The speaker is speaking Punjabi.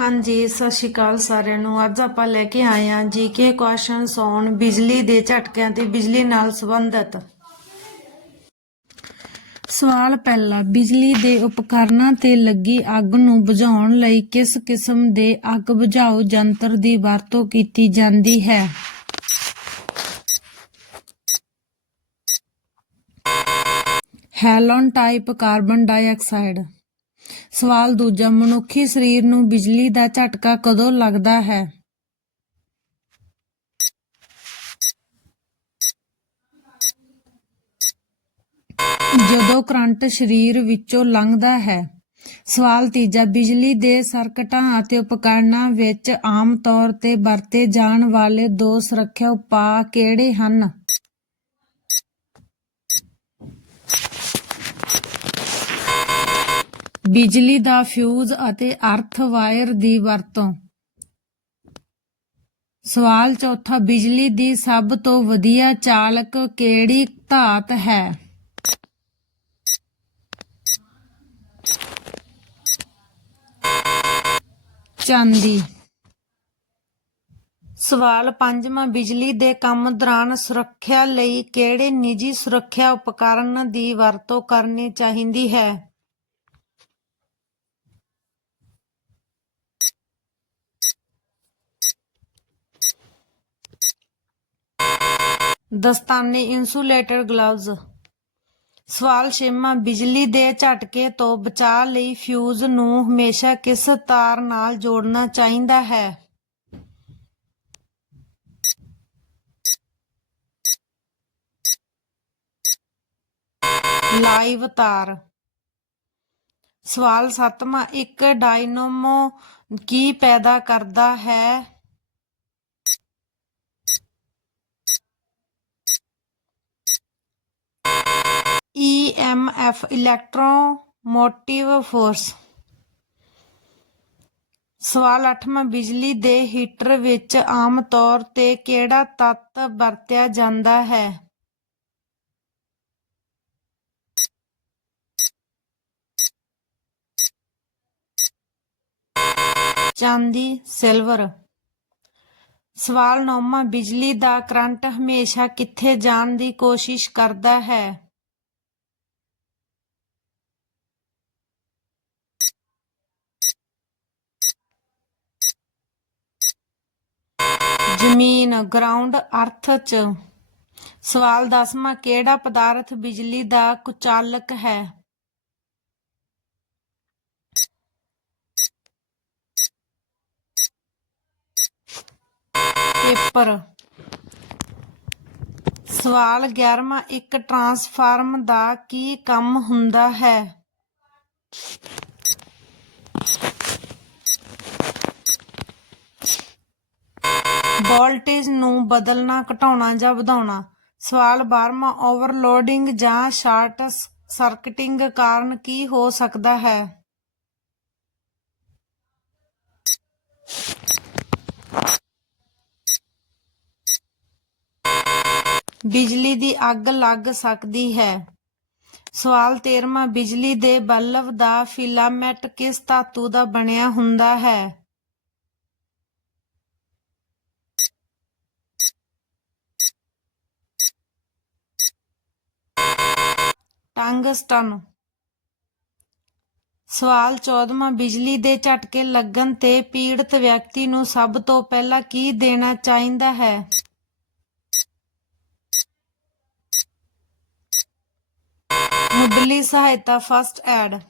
ਹਾਂਜੀ, ਸਤਿ ਸ਼੍ਰੀ ਅਕਾਲ ਸਾਰਿਆਂ ਨੂੰ। ਅੱਜ ਆਪਾਂ ਲੈ ਕੇ ਆਏ ਹਾਂ ਜੀਕੇ ਕੁਐਸਚਨਸ ਔਨ ਬਿਜਲੀ ਦੇ ਝਟਕਿਆਂ ਤੇ ਬਿਜਲੀ ਨਾਲ ਸੰਬੰਧਿਤ। ਸਵਾਲ ਪਹਿਲਾ, ਬਿਜਲੀ ਦੇ ਉਪਕਰਨਾਂ ਤੇ ਲੱਗੀ ਅੱਗ ਨੂੰ ਬੁਝਾਉਣ ਲਈ ਕਿਸ ਕਿਸਮ ਦੇ ਅੱਗ ਬੁਝਾਊ ਯੰਤਰ ਦੀ ਵਰਤੋਂ ਕੀਤੀ ਜਾਂਦੀ ਹੈ? Halon type carbon dioxide. ਸਵਾਲ ਦੂਜਾ, ਮਨੁੱਖੀ ਸਰੀਰ ਨੂੰ ਬਿਜਲੀ ਦਾ ਝਟਕਾ ਕਦੋਂ ਲੱਗਦਾ ਹੈ? ਜਦੋਂ ਕਰੰਟ ਸਰੀਰ ਵਿੱਚੋਂ ਲੰਘਦਾ ਹੈ। ਸਵਾਲ ਤੀਜਾ, ਬਿਜਲੀ ਦੇ ਸਰਕਟਾਂ ਅਤੇ ਉਪਕਰਣਾਂ ਵਿੱਚ ਆਮ ਤੌਰ ਤੇ ਵਰਤੇ ਜਾਣ ਵਾਲੇ ਦੋ ਸੁਰੱਖਿਆ ਉਪਾਅ ਕਿਹੜੇ ਹਨ? ਬਿਜਲੀ ਦਾ ਫਿਊਜ਼ ਅਤੇ ਅਰਥ ਵਾਇਰ ਦੀ ਵਰਤੋਂ। ਸਵਾਲ ਚੌਥਾ, ਬਿਜਲੀ ਦੀ ਸਭ ਤੋਂ ਵਧੀਆ ਚਾਲਕ ਕਿਹੜੀ ਧਾਤ ਹੈ? ਚਾਂਦੀ। ਸਵਾਲ ਪੰਜਵਾਂ, ਬਿਜਲੀ ਦੇ ਕੰਮ ਦੌਰਾਨ ਸੁਰੱਖਿਆ ਲਈ ਕਿਹੜੇ ਨਿੱਜੀ ਸੁਰੱਖਿਆ ਉਪਕਰਣ ਦੀ ਵਰਤੋਂ ਕਰਨੀ ਚਾਹੀਦੀ ਹੈ? ਦਸਤਾਨੇ ਇਨਸੂਲੇਟਡ ਗਲਵਜ਼। ਸਵਾਲ ਛੇਵਾਂ, ਬਿਜਲੀ ਦੇ ਝਟਕੇ ਤੋਂ ਬਚਾਅ ਲਈ ਫਿਊਜ਼ ਨੂੰ ਹਮੇਸ਼ਾ ਕਿਸ ਤਾਰ ਨਾਲ ਜੋੜਨਾ ਚਾਹੀਦਾ ਹੈ? ਲਾਈਵ ਤਾਰ। ਸਵਾਲ ਸੱਤਵਾਂ, ਇੱਕ ਡਾਇਨਮੋ ਕੀ ਪੈਦਾ ਕਰਦਾ ਹੈ? M F electromotive force. ਸਵਾਲ 8ਵਾਂ ਬਿਜਲੀ ਦੇ ਹੀਟਰ ਵਿੱਚ ਆਮ ਤੌਰ ਤੇ ਕਿਹੜਾ ਤੱਤ ਵਰਤਿਆ ਜਾਂਦਾ ਹੈ? ਚਾਂਦੀ, ਸਿਲਵਰ। ਸਵਾਲ 9ਵਾਂ ਬਿਜਲੀ ਦਾ ਕਰੰਟ ਹਮੇਸ਼ਾ ਕਿੱਥੇ ਜਾਣ ਦੀ ਕੋਸ਼ਿਸ਼ ਕਰਦਾ ਹੈ? ਜ਼ਮੀਨ ਗਰਾਊਂਡ ਅਰਥ ਚ। ਸਵਾਲ 10ਵਾਂ ਕਿਹੜਾ ਪਦਾਰਥ ਬਿਜਲੀ ਦਾ ਕੁਚਾਲਕ ਹੈ? ਪੇਪਰ। ਸਵਾਲ 11ਵਾਂ ਇੱਕ ਟਰਾਂਸਫਾਰਮ ਦਾ ਕੀ ਕੰਮ ਹੁੰਦਾ ਹੈ? ਵੋਲਟੇਜ ਨੂੰ ਬਦਲਣਾ, ਘਟਾਉਣਾ ਜਾਂ ਵਧਾਉਣਾ? ਸਵਾਲ 12ਵਾਂ ਓਵਰਲੋਡਿੰਗ ਜਾਂ ਸ਼ਾਰਟ ਸਰਕਟਿੰਗ ਕਾਰਨ ਕੀ ਹੋ ਸਕਦਾ ਹੈ? ਬਿਜਲੀ ਦੀ ਅੱਗ ਲੱਗ ਸਕਦੀ ਹੈ। ਸਵਾਲ 13ਵਾਂ ਬਿਜਲੀ ਦੇ ਬਲਬ ਦਾ ਫਿਲਾਮੈਂਟ ਕਿਸ ਧਾਤੂ ਦਾ ਬਣਿਆ ਹੁੰਦਾ ਹੈ? ਟੰਗਸਟਨ ਸਵਾਲ 14ਵਾਂ ਬਿਜਲੀ ਦੇ ਝਟਕੇ ਲੱਗਣ ਤੇ ਪੀੜਤ ਵਿਅਕਤੀ ਨੂੰ ਸਭ ਤੋਂ ਪਹਿਲਾਂ ਕੀ ਦੇਣਾ ਚਾਹੀਦਾ ਹੈ? ਮੁੱਢਲੀ ਸਹਾਇਤਾ ਫਸਟ ਐਡ